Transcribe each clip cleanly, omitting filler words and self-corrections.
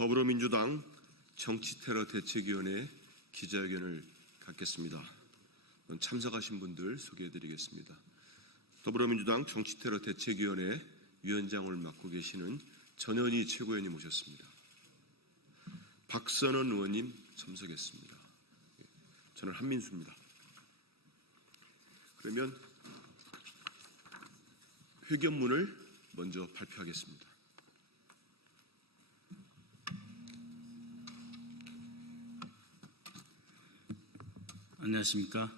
더불어민주당 정치테러 대책위원회 기자회견을 갖겠습니다. 참석하신 분들 소개해드리겠습니다. 더불어민주당 정치테러 대책위원회 위원장을 맡고 계시는 전현희 최고위원님 모셨습니다. 박선원 의원님 참석했습니다. 저는 한민수입니다. 그러면 회견문을 먼저 발표하겠습니다. 안녕하십니까.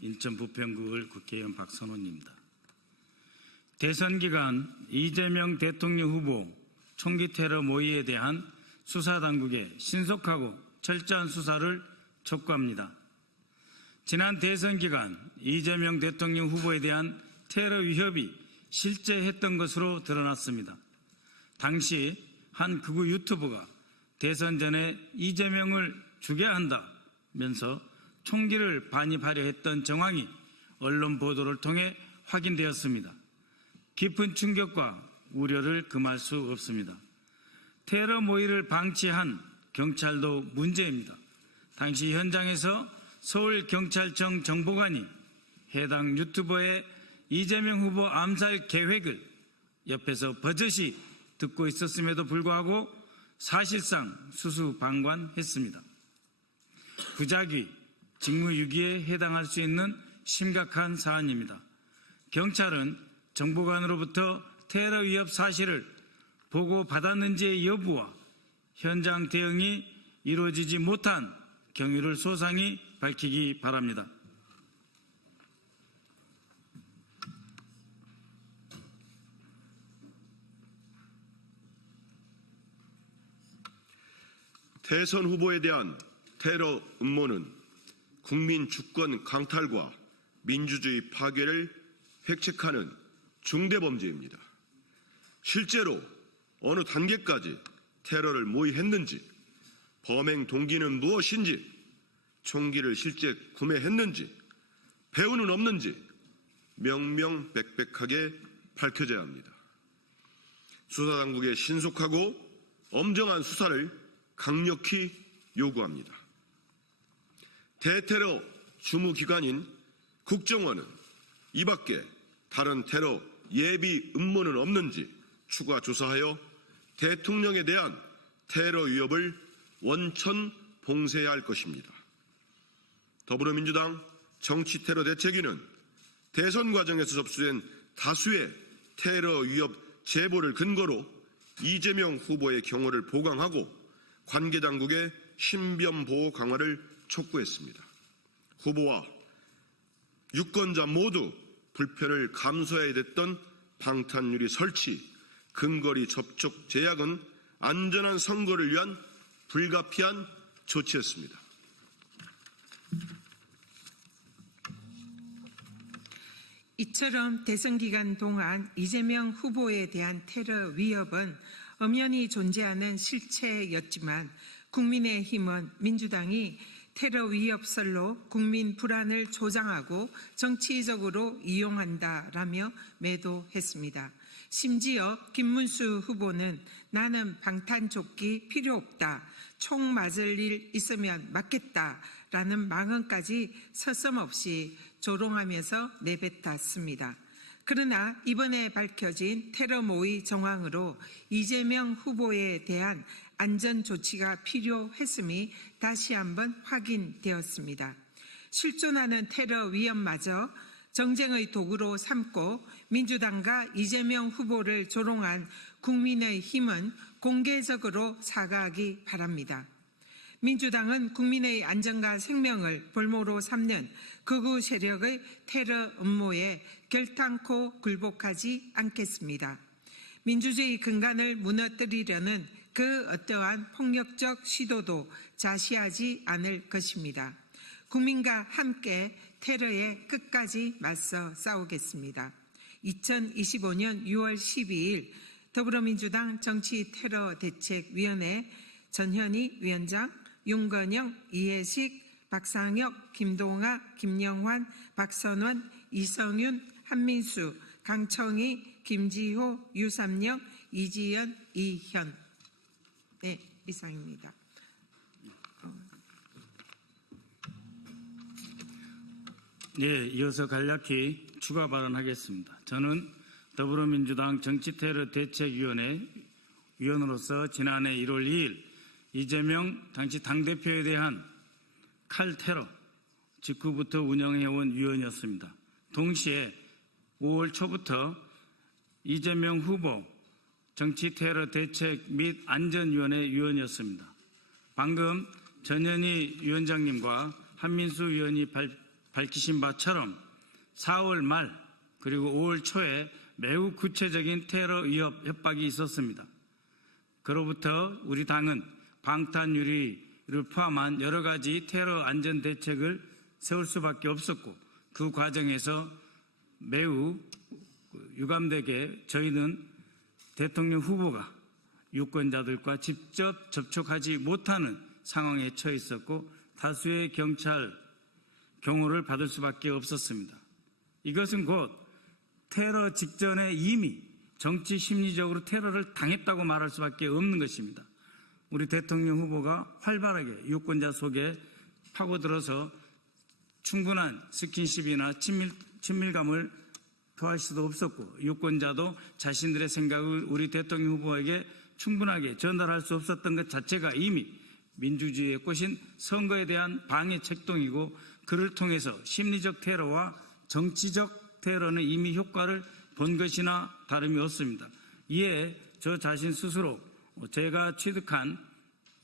인천 부평구을 국회의원 박선원입니다. 대선 기간 이재명 대통령 후보 총기 테러 모의에 대한 수사당국의 신속하고 철저한 수사를 촉구합니다. 지난 대선 기간 이재명 대통령 후보에 대한 테러 위협이 실제했던 것으로 드러났습니다. 당시 한 극우 유튜버가 대선 전에 이재명을 죽여야 한다면서 총기를 반입하려 했던 정황이 언론 보도를 통해 확인되었습니다. 깊은 충격과 우려를 금할 수 없습니다. 테러 모의를 방치한 경찰도 문제입니다. 당시 현장에서 서울경찰청 정보관이 해당 유튜버의 이재명 후보 암살 계획을 옆에서 버젓이 듣고 있었음에도 불구하고 사실상 수수방관했습니다. 부작위, 직무유기에 해당할 수 있는 심각한 사안입니다. 경찰은 정보관으로부터 테러 위협 사실을 보고받았는지의 여부와 현장 대응이 이루어지지 못한 경위를 소상히 밝히기 바랍니다. 대선 후보에 대한 테러 음모는 국민 주권 강탈과 민주주의 파괴를 획책하는 중대범죄입니다. 실제로 어느 단계까지 테러를 모의했는지, 범행 동기는 무엇인지, 총기를 실제 구매했는지, 배후는 없는지 명명백백하게 밝혀져야 합니다. 수사당국의 신속하고 엄정한 수사를 강력히 요구합니다. 대테러 주무기관인 국정원은 이 밖에 다른 테러 예비 음모는 없는지 추가 조사하여 대통령에 대한 테러 위협을 원천 봉쇄해야 할 것입니다. 더불어민주당 정치테러 대책위는 대선 과정에서 접수된 다수의 테러 위협 제보를 근거로 이재명 후보의 경호를 보강하고 관계당국의 신변보호 강화를 촉구했습니다. 후보와 유권자 모두 불편을 감수해야 됐던 방탄유리 설치, 근거리 접촉 제약은 안전한 선거를 위한 불가피한 조치였습니다. 이처럼 대선 기간 동안 이재명 후보에 대한 테러 위협은 엄연히 존재하는 실체였지만 국민의힘은 민주당이 테러 위협설로 국민 불안을 조장하고 정치적으로 이용한다라며 매도했습니다. 심지어 김문수 후보는 나는 방탄조끼 필요 없다, 총 맞을 일 있으면 맞겠다라는 망언까지 서슴없이 조롱하면서 내뱉었습니다. 그러나 이번에 밝혀진 테러 모의 정황으로 이재명 후보에 대한 안전조치가 필요했음이 다시 한번 확인되었습니다. 실존하는 테러 위협마저 정쟁의 도구로 삼고 민주당과 이재명 후보를 조롱한 국민의힘은 공개적으로 사과하기 바랍니다. 민주당은 국민의 안전과 생명을 볼모로 삼는 극우 세력의 테러 음모에 결탄코 굴복하지 않겠습니다. 민주주의 근간을 무너뜨리려는 그 어떠한 폭력적 시도도 자시하지 않을 것입니다. 국민과 함께 테러에 끝까지 맞서 싸우겠습니다. 2025년 6월 12일 더불어민주당 정치테러대책위원회 전현희 위원장, 윤건영, 이해식, 박상혁, 김동아, 김영환, 박선원, 이성윤, 한민수, 강청희, 김지호, 유삼영, 이지연, 이현. 네, 이상입니다. 네, 이어서 간략히 추가 발언하겠습니다. 저는 더불어민주당 정치테러 대책위원회 위원으로서 지난해 1월 2일 이재명 당시 당대표에 대한 칼테러 직후부터 운영해온 위원이었습니다. 동시에 5월 초부터 이재명 후보 정치테러 대책 및 안전위원회 위원이었습니다. 방금 전현희 위원장님과 한민수 위원이 밝히신 바처럼 4월 말 그리고 5월 초에 매우 구체적인 테러 위협 협박이 있었습니다. 그로부터 우리 당은 방탄유리를 포함한 여러 가지 테러 안전 대책을 세울 수밖에 없었고 그 과정에서 매우 유감되게 저희는 대통령 후보가 유권자들과 직접 접촉하지 못하는 상황에 처해 있었고 다수의 경찰 경호를 받을 수밖에 없었습니다. 이것은 곧 테러 직전에 이미 정치 심리적으로 테러를 당했다고 말할 수밖에 없는 것입니다. 우리 대통령 후보가 활발하게 유권자 속에 파고들어서 충분한 스킨십이나 친밀감을 표할 수도 없었고 유권자도 자신들의 생각을 우리 대통령 후보에게 충분하게 전달할 수 없었던 것 자체가 이미 민주주의의 꽃인 선거에 대한 방해 책동이고 그를 통해서 심리적 테러와 정치적 테러는 이미 효과를 본 것이나 다름이 없습니다. 이에 저 자신 스스로 제가 취득한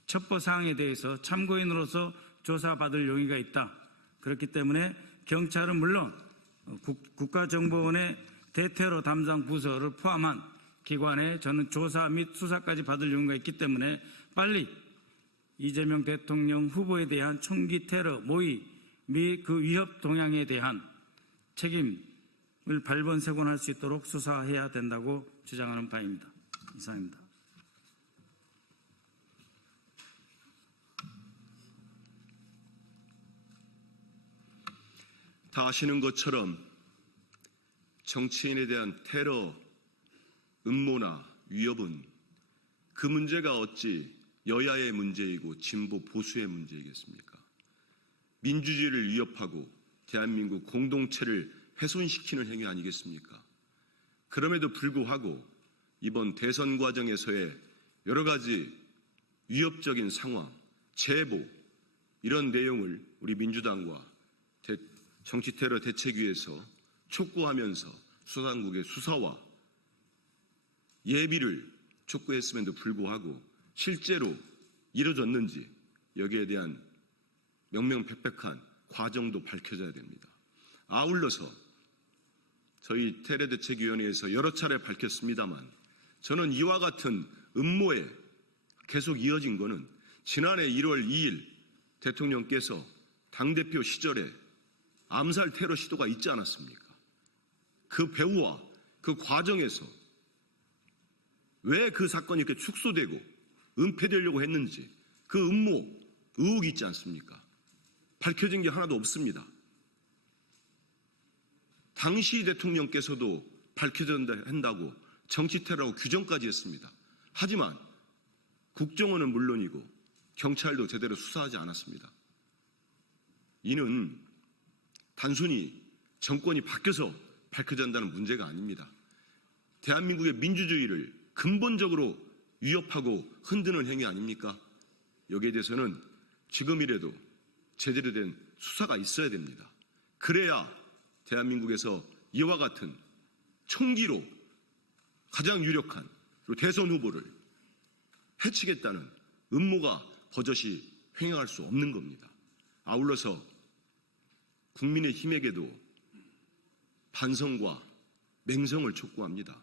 첩보사항에 대해서 참고인으로서 조사받을 용의가 있다. 그렇기 때문에 경찰은 물론 국가정보원의 대테러 담당 부서를 포함한 기관에 저는 조사 및 수사까지 받을 용의가 있기 때문에 빨리 이재명 대통령 후보에 대한 총기 테러 모의 및 그 위협 동향에 대한 책임을 발본색원할 수 있도록 수사해야 된다고 주장하는 바입니다. 이상입니다. 다 아시는 것처럼 정치인에 대한 테러, 음모나 위협은 그 문제가 어찌 여야의 문제이고 진보 보수의 문제이겠습니까? 민주주의를 위협하고 대한민국 공동체를 훼손시키는 행위 아니겠습니까? 그럼에도 불구하고 이번 대선 과정에서의 여러 가지 위협적인 상황, 제보 이런 내용을 우리 민주당과 정치테러 대책위에서 촉구하면서 수사당국의 수사와 예비를 촉구했음에도 불구하고 실제로 이루어졌는지 여기에 대한 명명백백한 과정도 밝혀져야 됩니다. 아울러서 저희 테러대책위원회에서 여러 차례 밝혔습니다만 저는 이와 같은 음모에 계속 이어진 것은 지난해 1월 2일 대통령께서 당대표 시절에 암살 테러 시도가 있지 않았습니까? 그 배후와 그 과정에서 왜 그 사건이 이렇게 축소되고 은폐되려고 했는지 그 음모, 의혹이 있지 않습니까? 밝혀진 게 하나도 없습니다. 당시 대통령께서도 밝혀져야 한다고 정치테러라고 규정까지 했습니다. 하지만 국정원은 물론이고 경찰도 제대로 수사하지 않았습니다. 이는 단순히 정권이 바뀌어서 밝혀진다는 문제가 아닙니다. 대한민국의 민주주의를 근본적으로 위협하고 흔드는 행위 아닙니까? 여기에 대해서는 지금이라도 제대로 된 수사가 있어야 됩니다. 그래야 대한민국에서 이와 같은 총기로 가장 유력한 대선 후보를 해치겠다는 음모가 버젓이 횡행할 수 없는 겁니다. 아울러서 국민의힘에게도 반성과 맹성을 촉구합니다.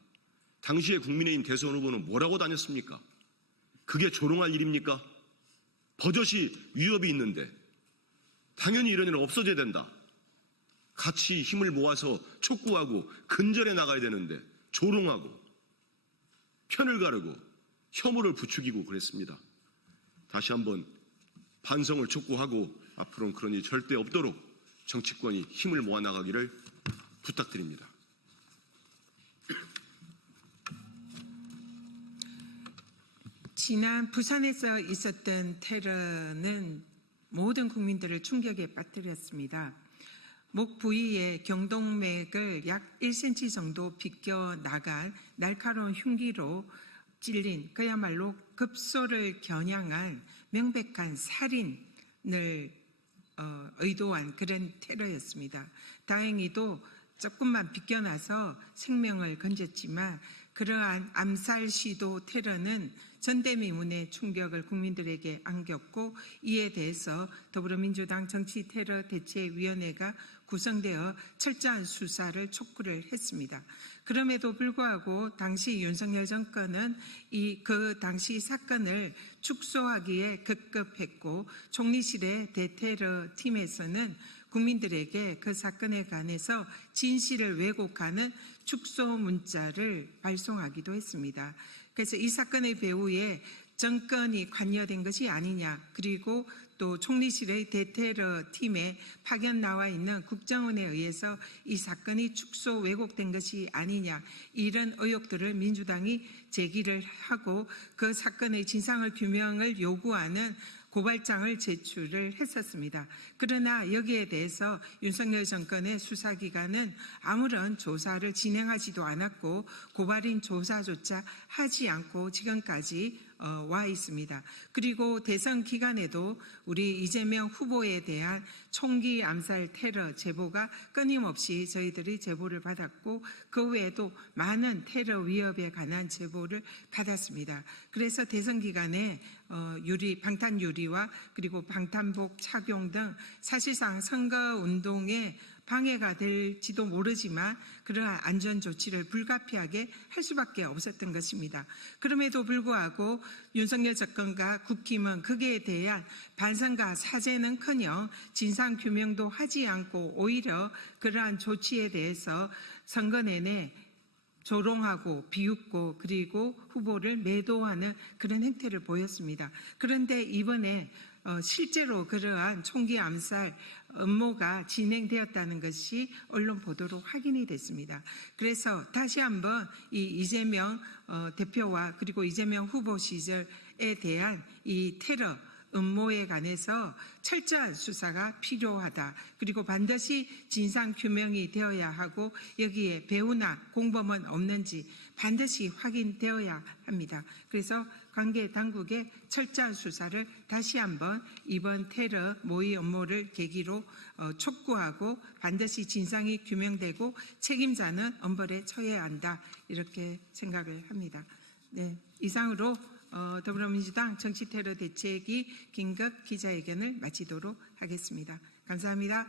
당시에 국민의힘 대선 후보는 뭐라고 다녔습니까? 그게 조롱할 일입니까? 버젓이 위협이 있는데 당연히 이런 일은 없어져야 된다. 같이 힘을 모아서 촉구하고 근절해 나가야 되는데 조롱하고 편을 가르고 혐오를 부추기고 그랬습니다. 다시 한번 반성을 촉구하고 앞으로는 그런 일이 절대 없도록 정치권이 힘을 모아 나가기를 부탁드립니다. 지난 부산에서 있었던 테러는 모든 국민들을 충격에 빠뜨렸습니다. 목 부위에 경동맥을 약 1cm 정도 비껴 나간 날카로운 흉기로 찔린 그야말로 급소를 겨냥한 명백한 살인을 의도한 그런 테러였습니다. 다행히도 조금만 비껴나서 생명을 건졌지만 그러한 암살 시도 테러는 전대미문의 충격을 국민들에게 안겼고 이에 대해서 더불어민주당 정치테러대책위원회가 구성되어 철저한 수사를 촉구를 했습니다. 그럼에도 불구하고 당시 윤석열 정권은 그 당시 사건을 축소하기에 급급했고 총리실의 대테러 팀에서는 국민들에게 그 사건에 관해서 진실을 왜곡하는 축소 문자를 발송하기도 했습니다. 그래서 이 사건의 배후에 정권이 관여된 것이 아니냐, 그리고 또 총리실의 대테러 팀에 파견 나와 있는 국정원에 의해서 이 사건이 축소 왜곡된 것이 아니냐, 이런 의혹들을 민주당이 제기를 하고 그 사건의 진상을 규명을 요구하는 고발장을 제출을 했었습니다. 그러나 여기에 대해서 윤석열 정권의 수사기관은 아무런 조사를 진행하지도 않았고 고발인 조사조차 하지 않고 지금까지 와 있습니다. 그리고 대선 기간에도 우리 이재명 후보에 대한 총기 암살 테러 제보가 끊임없이 저희들이 제보를 받았고 그 외에도 많은 테러 위협에 관한 제보를 받았습니다. 그래서 대선 기간에 방탄 유리와 그리고 방탄복 착용 등 사실상 선거운동에 방해가 될지도 모르지만 그러한 안전조치를 불가피하게 할 수밖에 없었던 것입니다. 그럼에도 불구하고 윤석열 정권과 국힘은 거기에 대한 반성과 사죄는커녕 진상규명도 하지 않고 오히려 그러한 조치에 대해서 선거 내내 조롱하고 비웃고 그리고 후보를 매도하는 그런 행태를 보였습니다. 그런데 이번에 실제로 그러한 총기 암살 음모가 진행되었다는 것이 언론 보도로 확인이 됐습니다. 그래서 다시 한번 이 이재명 대표와 그리고 이재명 후보 시절에 대한 이 테러 음모에 관해서 철저한 수사가 필요하다. 그리고 반드시 진상규명이 되어야 하고 여기에 배후나 공범은 없는지 반드시 확인되어야 합니다. 그래서 관계 당국의 철저한 수사를 다시 한번 이번 테러 모의 음모를 계기로 촉구하고 반드시 진상이 규명되고 책임자는 엄벌에 처해야 한다. 이렇게 생각을 합니다. 네, 이상으로 더불어민주당 정치테러 대책위 긴급 기자회견을 마치도록 하겠습니다. 감사합니다.